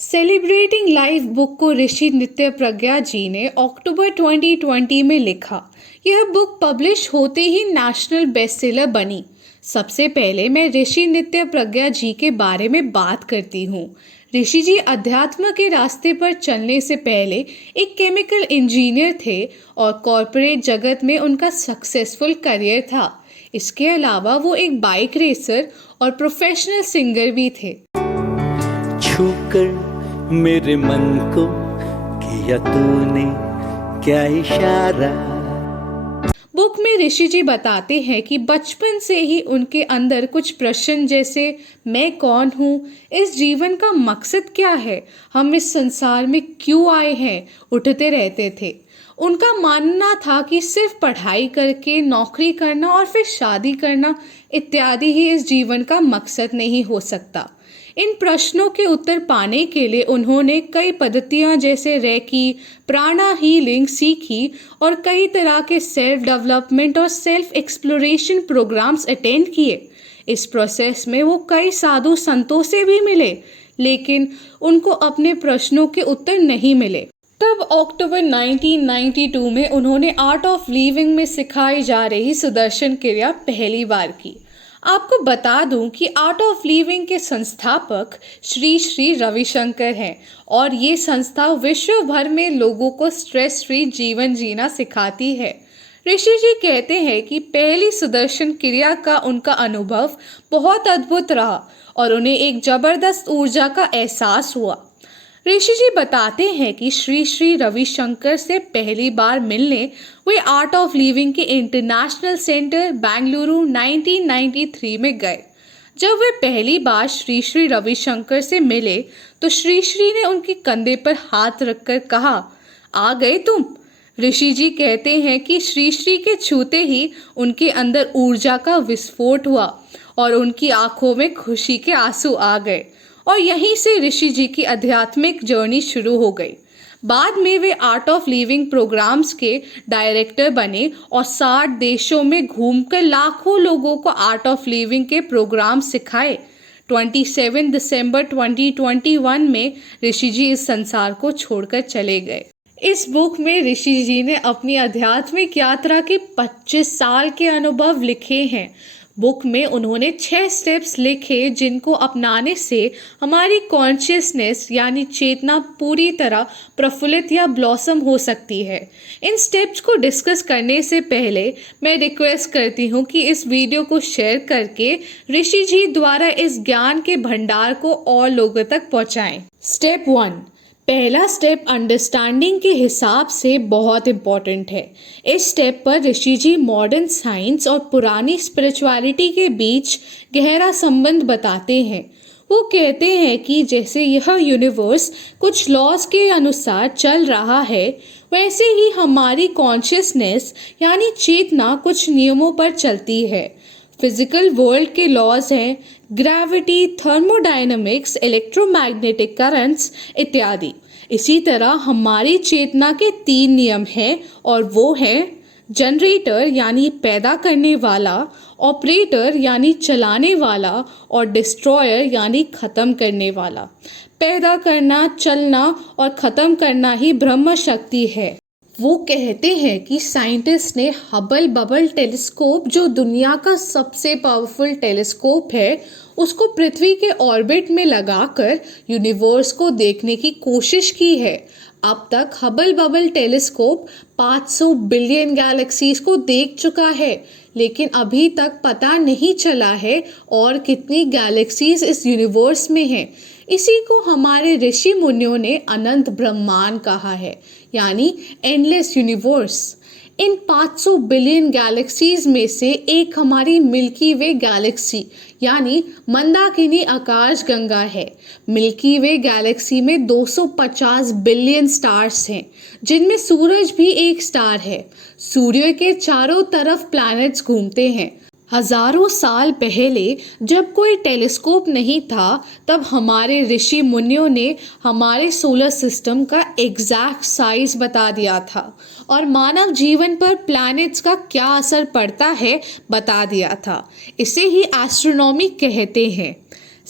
Celebrating life book को ऋषि नित्य प्रज्ञा जी ने अक्टूबर 2020 में लिखा। यह बुक पब्लिश होते ही नेशनल बेस्टसेलर बनी। सबसे पहले मैं ऋषि नित्य प्रज्ञा जी के बारे में बात करती हूँ। ऋषि जी अध्यात्म के रास्ते पर चलने से पहले एक केमिकल इंजीनियर थे और कॉरपोरेट जगत में उनका सक्सेसफुल करियर था। इसके अलावा वो एक बाइक रेसर और प्रोफेशनल सिंगर भी थे। छूकर मेरे मन को किया तूने क्या इशारा। बुक में ऋषि जी बताते हैं कि बचपन से ही उनके अंदर कुछ प्रश्न जैसे मैं कौन हूँ, इस जीवन का मकसद क्या है, हम इस संसार में क्यों आए हैं, उठते रहते थे। उनका मानना था कि सिर्फ पढ़ाई करके नौकरी करना और फिर शादी करना इत्यादि ही इस जीवन का मकसद नहीं हो सकता। इन प्रश्नों के उत्तर पाने के लिए उन्होंने कई पद्धतियां जैसे रेकी, प्राणा हीलिंग सीखी और कई तरह के सेल्फ डेवलपमेंट और सेल्फ एक्सप्लोरेशन प्रोग्राम्स अटेंड किए। इस प्रोसेस में वो कई साधु संतों से भी मिले, लेकिन उनको अपने प्रश्नों के उत्तर नहीं मिले। तब अक्टूबर 1992 में उन्होंने आर्ट ऑफ लिविंग में सिखाई जा रही सुदर्शन क्रिया पहली बार की। आपको बता दूं कि आर्ट ऑफ लिविंग के संस्थापक श्री श्री रविशंकर हैं और ये संस्था विश्व भर में लोगों को स्ट्रेस फ्री जीवन जीना सिखाती है। ऋषि जी कहते हैं कि पहली सुदर्शन क्रिया का उनका अनुभव बहुत अद्भुत रहा और उन्हें एक जबरदस्त ऊर्जा का एहसास हुआ। ऋषि जी बताते हैं कि श्री श्री रविशंकर से पहली बार मिलने वे आर्ट ऑफ लिविंग के इंटरनेशनल सेंटर बेंगलुरु 1993 में गए। जब वे पहली बार श्री श्री रविशंकर से मिले तो श्री श्री ने उनके कंधे पर हाथ रखकर कहा, आ गए तुम। ऋषि जी कहते हैं कि श्री श्री के छूते ही उनके अंदर ऊर्जा का विस्फोट हुआ और उनकी आंखों में खुशी के आंसू आ गए और यहीं से ऋषि जी की आध्यात्मिक जर्नी शुरू हो गई। बाद में वे आर्ट ऑफ लिविंग प्रोग्राम्स के डायरेक्टर बने और 60 देशों में घूमकर लाखों लोगों को आर्ट ऑफ लिविंग के प्रोग्राम सिखाए। 27 दिसंबर 2021 में ऋषि जी इस संसार को छोड़कर चले गए। इस बुक में ऋषि जी ने अपनी आध्यात्मिक यात्रा के 25 साल के अनुभव लिखे हैं। बुक में उन्होंने 6 स्टेप्स लिखे जिनको अपनाने से हमारी कॉन्शियसनेस यानी चेतना पूरी तरह प्रफुल्लित या ब्लॉसम हो सकती है। इन स्टेप्स को डिस्कस करने से पहले मैं रिक्वेस्ट करती हूँ कि इस वीडियो को शेयर करके ऋषि जी द्वारा इस ज्ञान के भंडार को और लोगों तक पहुँचाएं। स्टेप 1, पहला स्टेप अंडरस्टैंडिंग के हिसाब से बहुत इम्पॉर्टेंट है। इस स्टेप पर ऋषि जी मॉडर्न साइंस और पुरानी स्पिरिचुअलिटी के बीच गहरा संबंध बताते हैं। वो कहते हैं कि जैसे यह यूनिवर्स कुछ लॉज के अनुसार चल रहा है, वैसे ही हमारी कॉन्शियसनेस यानी चेतना कुछ नियमों पर चलती है। फिजिकल वर्ल्ड के लॉज हैं ग्रेविटी, थर्मोडायनामिक्स, इलेक्ट्रोमैग्नेटिक करंट्स इत्यादि। इसी तरह हमारी चेतना के 3 नियम हैं और वो हैं जनरेटर यानी पैदा करने वाला, ऑपरेटर यानी चलाने वाला और डिस्ट्रॉयर यानी ख़त्म करने वाला। पैदा करना, चलना और ख़त्म करना ही ब्रह्म शक्ति है। वो कहते हैं कि साइंटिस्ट ने हबल बबल टेलीस्कोप, जो दुनिया का सबसे पावरफुल टेलीस्कोप है, उसको पृथ्वी के ऑर्बिट में लगाकर यूनिवर्स को देखने की कोशिश की है। अब तक Hubble bubble telescope 500 billion galaxies को देख चुका है, लेकिन अभी तक पता नहीं चला है और कितनी गैलेक्सीज इस यूनिवर्स में हैं। इसी को हमारे ऋषि मुनियों ने अनंत ब्रह्मांड कहा है, यानी एंडलेस यूनिवर्स। इन 500 बिलियन गैलेक्सीज में से एक हमारी मिल्की वे गैलेक्सी यानी मंदाकिनी आकाश गंगा है। मिल्की वे गैलेक्सी में 250 बिलियन स्टार्स हैं, जिनमें सूरज भी एक स्टार है। सूर्य के चारों तरफ प्लैनेट्स घूमते हैं। हजारों साल पहले जब कोई टेलीस्कोप नहीं था, तब हमारे ऋषि मुनियों ने हमारे सोलर सिस्टम का एग्जैक्ट साइज बता दिया था और मानव जीवन पर प्लैनेट्स का क्या असर पड़ता है बता दिया था। इसे ही एस्ट्रोनॉमी कहते हैं।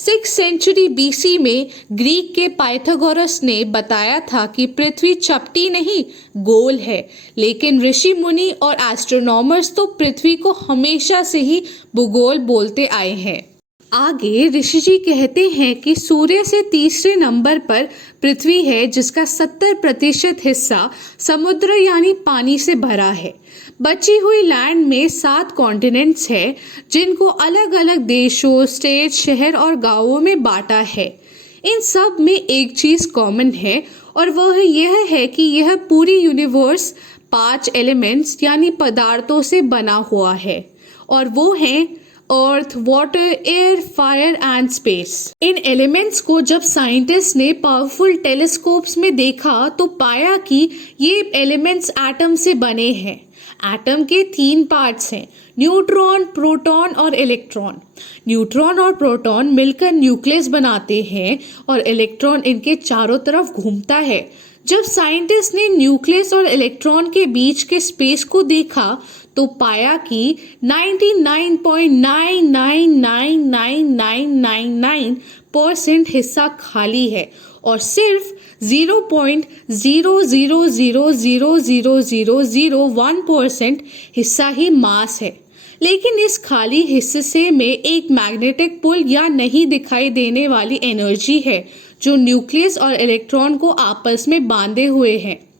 6th सेंचुरी बीसी में ग्रीक के पाइथागोरस ने बताया था कि पृथ्वी चपटी नहीं गोल है, लेकिन ऋषि मुनि और एस्ट्रोनॉमर्स तो पृथ्वी को हमेशा से ही भूगोल बोलते आए हैं। आगे ऋषि जी कहते हैं कि सूर्य से तीसरे नंबर पर पृथ्वी है, जिसका 70% हिस्सा समुद्र यानी पानी से भरा है। बची हुई लैंड में 7 कॉन्टिनेंट्स हैं, जिनको अलग अलग देशों, स्टेट, शहर और गांवों में बांटा है। इन सब में एक चीज़ कॉमन है और वह यह है कि यह पूरी यूनिवर्स 5 एलिमेंट्स यानी पदार्थों से बना हुआ है, और वो हैं earth, water, air, fire and space. इन एलिमेंट्स को जब साइंटिस्ट ने पावरफुल टेलीस्कोप्स में देखा तो पाया कि ये एलिमेंट्स एटम से बने हैं। एटम के 3 पार्ट्स हैं, न्यूट्रॉन, प्रोटॉन और इलेक्ट्रॉन। न्यूट्रॉन और प्रोटॉन मिलकर न्यूक्लियस बनाते हैं और इलेक्ट्रॉन इनके चारों तरफ घूमता है। जब साइंटिस्ट ने न्यूक्लियस और इलेक्ट्रॉन के बीच के स्पेस को देखा तो पाया कि 99.999999% हिस्सा खाली है और सिर्फ 0.00000001% हिस्सा ही मास है। लेकिन इस खाली हिस्से में एक मैग्नेटिक पुल या नहीं दिखाई देने वाली एनर्जी है जो न्यूक्लियस और इलेक्ट्रॉन को आपस में बांधे हुए है।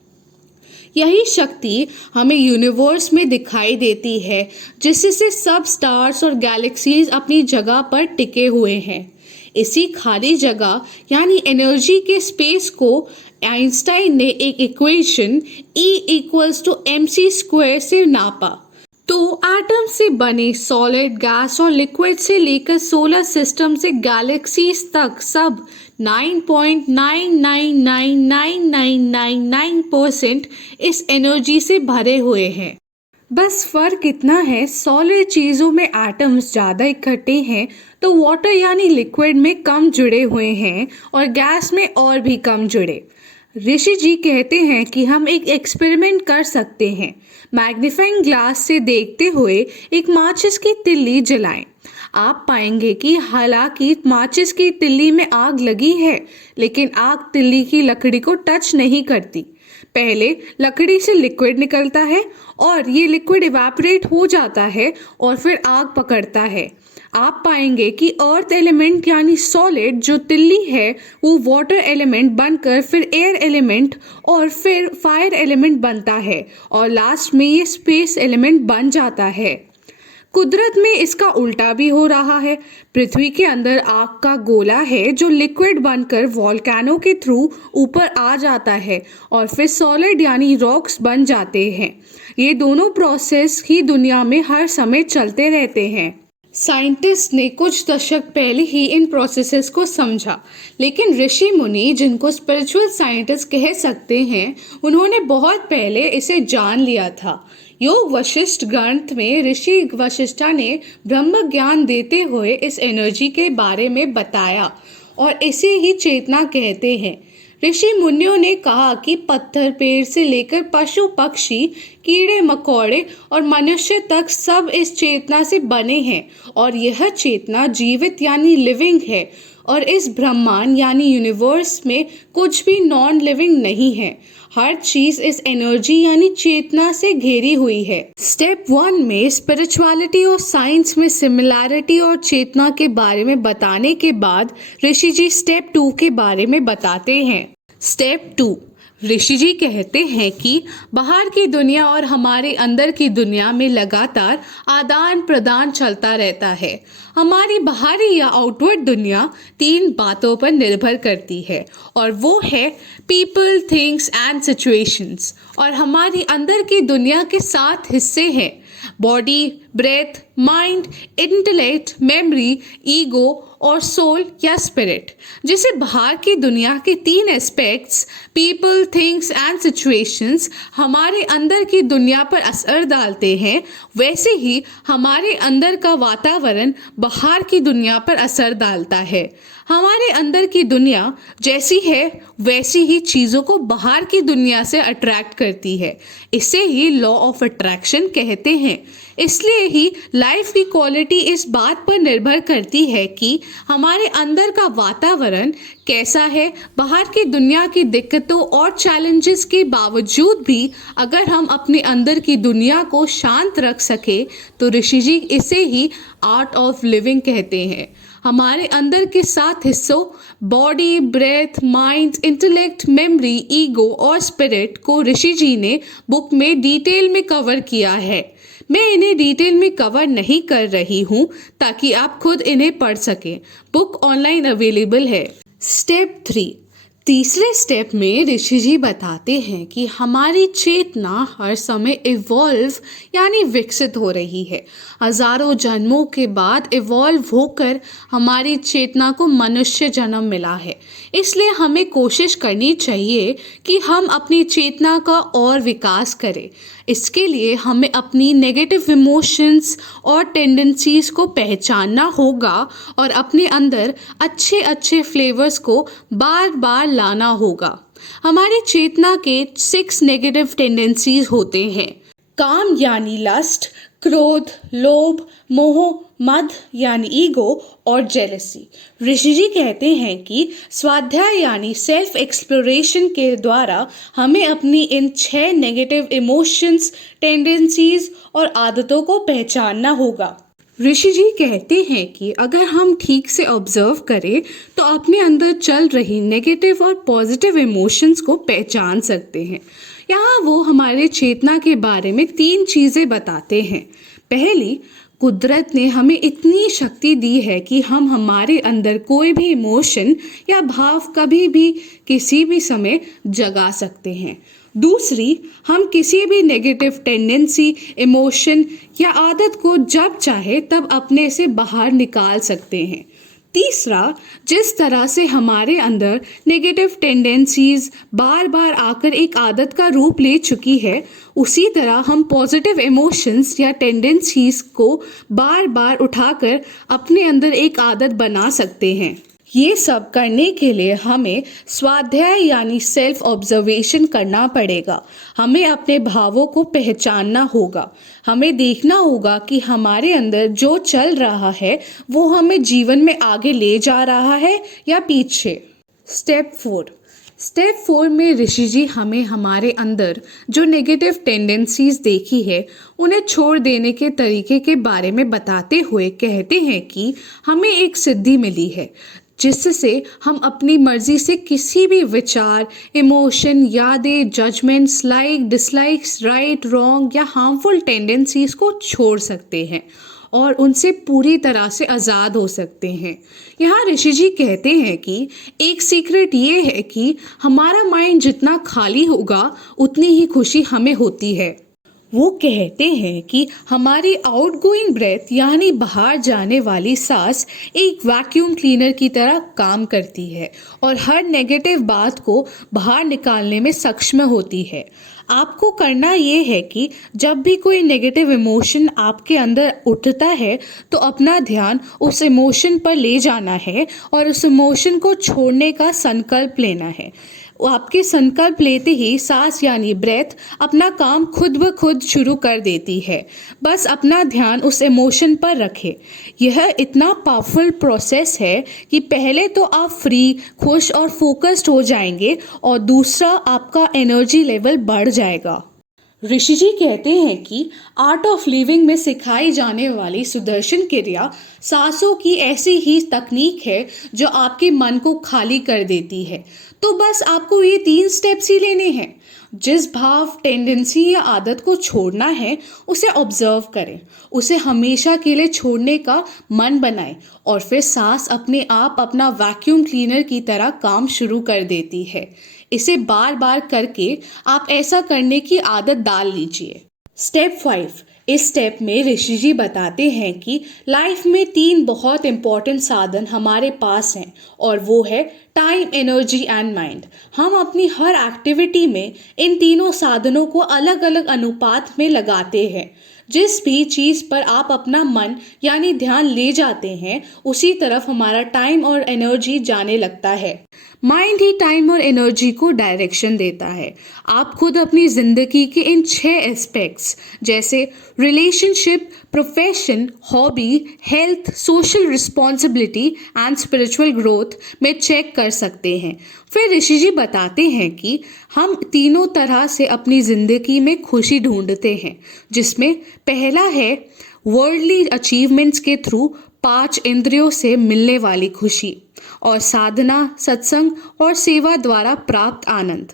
यही शक्ति हमें यूनिवर्स में दिखाई देती है, जिससे सब स्टार्स और गैलेक्सीज अपनी जगह पर टिके हुए हैं। इसी खाली जगह यानी एनर्जी के स्पेस को आइंस्टाइन ने एक इक्वेशन E=mc² से नापा। तो एटम से बने सॉलिड, गैस और लिक्विड से लेकर सोलर सिस्टम से गैलेक्सीज तक सब 9.999999% इस एनर्जी से भरे हुए हैं। बस फर्क इतना है, सॉलिड चीज़ों में एटम्स ज़्यादा इकट्ठे हैं तो वाटर यानी लिक्विड में कम जुड़े हुए हैं और गैस में और भी कम जुड़े। ऋषि जी कहते हैं कि हम एक एक्सपेरिमेंट कर सकते हैं। मैग्नीफाइंग ग्लास से देखते हुए एक माचिस की तिल्ली जलाएं। आप पाएंगे कि हालांकि माचिस की तिल्ली में आग लगी है, लेकिन आग तिल्ली की लकड़ी को टच नहीं करती। पहले लकड़ी से लिक्विड निकलता है और ये लिक्विड इवेपोरेट हो जाता है और फिर आग पकड़ता है। आप पाएंगे कि अर्थ एलिमेंट यानी सॉलिड जो तिल्ली है वो वाटर एलिमेंट बनकर फिर एयर एलिमेंट और फिर फायर एलिमेंट बनता है और लास्ट में ये स्पेस एलिमेंट बन जाता है। कुदरत में इसका उल्टा भी हो रहा है। पृथ्वी के अंदर आग का गोला है जो लिक्विड बनकर वॉल्केनो के थ्रू ऊपर आ जाता है और फिर सॉलिड यानी रॉक्स बन जाते हैं। ये दोनों प्रोसेस ही दुनिया में हर समय चलते रहते हैं। साइंटिस्ट ने कुछ दशक पहले ही इन प्रोसेसेस को समझा, लेकिन ऋषि मुनि जिनको स्पिरिचुअल साइंटिस्ट कह सकते हैं, उन्होंने बहुत पहले इसे जान लिया था। योग वशिष्ठ ग्रंथ में ऋषि वशिष्ठा ने ब्रह्म ज्ञान देते हुए इस एनर्जी के बारे में बताया और इसे ही चेतना कहते हैं। ऋषि मुनियों ने कहा कि पत्थर, पेड़ से लेकर पशु, पक्षी, कीड़े मकोड़े और मनुष्य तक सब इस चेतना से बने हैं और यह चेतना जीवित यानी लिविंग है और इस ब्रह्मांड यानी यूनिवर्स में कुछ भी नॉन लिविंग नहीं है। हर चीज इस एनर्जी यानी चेतना से घेरी हुई है। स्टेप 1 में स्पिरिचुअलिटी और साइंस में सिमिलैरिटी और चेतना के बारे में बताने के बाद ऋषि जी स्टेप 2 के बारे में बताते हैं। स्टेप 2, ऋषि जी कहते हैं कि बाहर की दुनिया और हमारे अंदर की दुनिया में लगातार आदान प्रदान चलता रहता है। हमारी बाहरी या आउटवर्ड दुनिया 3 बातों पर निर्भर करती है और वो है पीपल, थिंग्स एंड सिचुएशंस। और हमारी अंदर की दुनिया के 7 हिस्से हैं: body, breath, mind, intellect, memory, ego और सोल या स्पिरिट। जिसे बाहर की दुनिया के 3 aspects people, things and situations हमारे अंदर की दुनिया पर असर डालते हैं, वैसे ही हमारे अंदर का वातावरण बाहर की दुनिया पर असर डालता है। हमारे अंदर की दुनिया जैसी है वैसी ही चीज़ों को बाहर की दुनिया से अट्रैक्ट करती है। इसे ही लॉ ऑफ अट्रैक्शन कहते हैं। इसलिए ही लाइफ की क्वालिटी इस बात पर निर्भर करती है कि हमारे अंदर का वातावरण कैसा है। बाहर की दुनिया की दिक्कतों और चैलेंजेस के बावजूद भी अगर हम अपने अंदर की दुनिया को शांत रख सके तो ऋषि जी इसे ही आर्ट ऑफ लिविंग कहते हैं। हमारे अंदर के 7 हिस्सों body, breath, mind, intellect, memory, ego और स्पिरिट को ऋषि जी ने बुक में डिटेल में कवर किया है। मैं इन्हें डिटेल में कवर नहीं कर रही हूँ ताकि आप खुद इन्हें पढ़ सकें। बुक ऑनलाइन अवेलेबल है। स्टेप 3, तीसरे स्टेप में ऋषि जी बताते हैं कि हमारी चेतना हर समय इवॉल्व यानी विकसित हो रही है। हजारों जन्मों के बाद इवॉल्व होकर हमारी चेतना को मनुष्य जन्म मिला है। इसलिए हमें कोशिश करनी चाहिए कि हम अपनी चेतना का और विकास करें। इसके लिए हमें अपनी नेगेटिव इमोशंस और टेंडेंसीज को पहचानना होगा और अपने अंदर अच्छे अच्छे फ्लेवर्स को बार बार लाना होगा। हमारी चेतना के 6 नेगेटिव टेंडेंसीज होते हैं। काम यानी लस्ट, क्रोध, लोभ, मोह, मद यानी ईगो और जेलसी। ऋषि जी कहते हैं कि स्वाध्याय यानी सेल्फ एक्सप्लोरेशन के द्वारा हमें अपनी इन 6 नेगेटिव इमोशंस, टेंडेंसीज और आदतों को पहचानना होगा। ऋषि जी कहते हैं कि अगर हम ठीक से ऑब्जर्व करें तो अपने अंदर चल रही नेगेटिव और पॉजिटिव इमोशंस को पहचान सकते हैं। यहाँ वो हमारे चेतना के बारे में 3 चीज़ें बताते हैं। पहली, कुदरत ने हमें इतनी शक्ति दी है कि हम हमारे अंदर कोई भी इमोशन या भाव कभी भी किसी भी समय जगा सकते हैं। दूसरी, हम किसी भी नेगेटिव टेंडेंसी, इमोशन या आदत को जब चाहे तब अपने से बाहर निकाल सकते हैं। तीसरा, जिस तरह से हमारे अंदर नेगेटिव टेंडेंसीज बार बार आकर एक आदत का रूप ले चुकी है, उसी तरह हम पॉजिटिव इमोशंस या टेंडेंसीज को बार बार उठाकर अपने अंदर एक आदत बना सकते हैं। ये सब करने के लिए हमें स्वाध्याय यानी सेल्फ ऑब्जर्वेशन करना पड़ेगा। हमें अपने भावों को पहचानना होगा। हमें देखना होगा कि हमारे अंदर जो चल रहा है वो हमें जीवन में आगे ले जा रहा है या पीछे। स्टेप 4 में ऋषि जी हमें हमारे अंदर जो नेगेटिव टेंडेंसीज देखी है उन्हें छोड़ देने के तरीके के बारे में बताते हुए कहते हैं कि हमें एक सिद्धि मिली है जिससे हम अपनी मर्जी से किसी भी विचार, इमोशन, यादें, judgments, like, dislikes, right, wrong या हार्मफुल टेंडेंसीज को छोड़ सकते हैं और उनसे पूरी तरह से आज़ाद हो सकते हैं। यहाँ ऋषि जी कहते हैं कि एक सीक्रेट ये है कि हमारा माइंड जितना खाली होगा उतनी ही खुशी हमें होती है। वो कहते हैं कि हमारी आउटगोइंग ब्रेथ यानी बाहर जाने वाली सांस एक वैक्यूम क्लीनर की तरह काम करती है और हर नेगेटिव बात को बाहर निकालने में सक्षम होती है। आपको करना ये है कि जब भी कोई नेगेटिव इमोशन आपके अंदर उठता है तो अपना ध्यान उस इमोशन पर ले जाना है और उस इमोशन को छोड़ने का संकल्प लेना है। आपके संकल्प लेते ही सांस यानी ब्रेथ अपना काम खुद ब खुद शुरू कर देती है। बस अपना ध्यान उस इमोशन पर रखें। यह इतना पावरफुल प्रोसेस है कि पहले तो आप फ्री, खुश और फोकस्ड हो जाएंगे और दूसरा आपका एनर्जी लेवल बढ़ जाएगा। ऋषि जी कहते हैं कि आर्ट ऑफ लिविंग में सिखाई जाने वाली सुदर्शन क्रिया सांसों की ऐसी ही तकनीक है जो आपके मन को खाली कर देती है। तो बस आपको ये 3 स्टेप्स ही लेने हैं। जिस भाव, टेंडेंसी या आदत को छोड़ना है उसे ऑब्जर्व करें, उसे हमेशा के लिए छोड़ने का मन बनाएं और फिर सांस अपने आप अपना वैक्यूम क्लीनर की तरह काम शुरू कर देती है। इसे बार बार करके आप ऐसा करने की आदत डाल लीजिए। स्टेप 5, इस स्टेप में ऋषि जी बताते हैं कि लाइफ में 3 बहुत इंपॉर्टेंट साधन हमारे पास हैं और वो है टाइम, एनर्जी एंड माइंड। हम अपनी हर एक्टिविटी में इन तीनों साधनों को अलग अलग अनुपात में लगाते हैं। जिस भी चीज़ पर आप अपना मन यानी ध्यान ले जाते हैं उसी तरफ हमारा टाइम और एनर्जी जाने लगता है। माइंड ही टाइम और एनर्जी को डायरेक्शन देता है। आप खुद अपनी ज़िंदगी के इन 6 एस्पेक्ट्स जैसे relationship, profession, hobby, health, social responsibility and spiritual growth में चेक कर सकते हैं। फिर ऋषि जी बताते हैं कि हम तीनों तरह से अपनी ज़िंदगी में खुशी ढूंढते हैं, जिसमें पहला है वर्ल्डली अचीवमेंट्स के थ्रू 5 इंद्रियों से मिलने वाली खुशी, और साधना, सत्संग और सेवा द्वारा प्राप्त आनंद।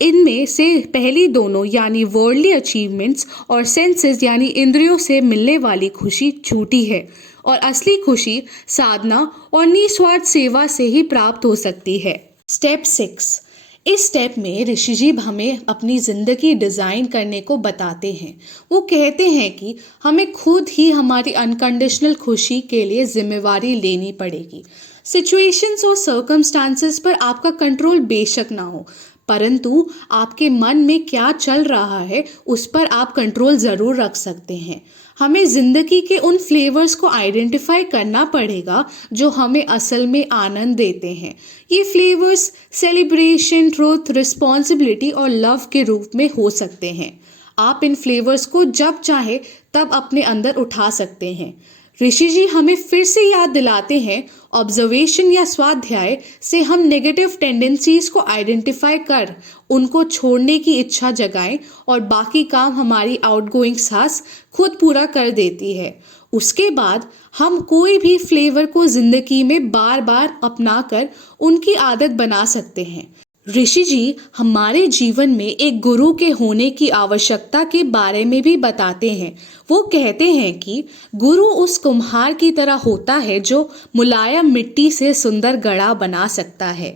इनमें से पहली दोनों यानी वर्ल्डली अचीवमेंट्स और सेंसेस यानी इंद्रियों से मिलने वाली खुशी झूठी है, और असली खुशी साधना और निस्वार्थ सेवा से ही प्राप्त हो सकती है। स्टेप 6। इस स्टेप में ऋषि जी हमें अपनी ज़िंदगी डिज़ाइन करने को बताते हैं। वो कहते हैं कि हमें खुद ही हमारी अनकंडीशनल खुशी के लिए जिम्मेवारी लेनी पड़ेगी। सिचुएशंस और सर्कमस्टांसेस पर आपका कंट्रोल बेशक ना हो, परंतु आपके मन में क्या चल रहा है उस पर आप कंट्रोल ज़रूर रख सकते हैं। हमें ज़िंदगी के उन फ्लेवर्स को आइडेंटिफाई करना पड़ेगा जो हमें असल में आनंद देते हैं। ये फ्लेवर्स सेलिब्रेशन, ट्रुथ, रिस्पॉन्सिबिलिटी और लव के रूप में हो सकते हैं। आप इन फ्लेवर्स को जब चाहे तब अपने अंदर उठा सकते हैं। ऋषि जी हमें फिर से याद दिलाते हैं, ऑब्जर्वेशन या स्वाध्याय से हम नेगेटिव टेंडेंसीज को आइडेंटिफाई कर उनको छोड़ने की इच्छा जगाएं, और बाकी काम हमारी आउटगोइंग सांस खुद पूरा कर देती है। उसके बाद हम कोई भी फ्लेवर को जिंदगी में बार बार अपनाकर उनकी आदत बना सकते हैं। ऋषि जी हमारे जीवन में एक गुरु के होने की आवश्यकता के बारे में भी बताते हैं। वो कहते हैं कि गुरु उस कुम्हार की तरह होता है जो मुलायम मिट्टी से सुंदर घड़ा बना सकता है।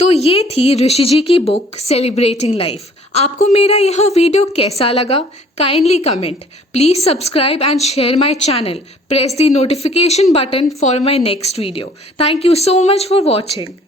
तो ये थी ऋषि जी की बुक सेलिब्रेटिंग लाइफ। आपको मेरा यह वीडियो कैसा लगा? Kindly comment. Please subscribe and share my channel. Press the notification button for my next video. Thank you so much for watching.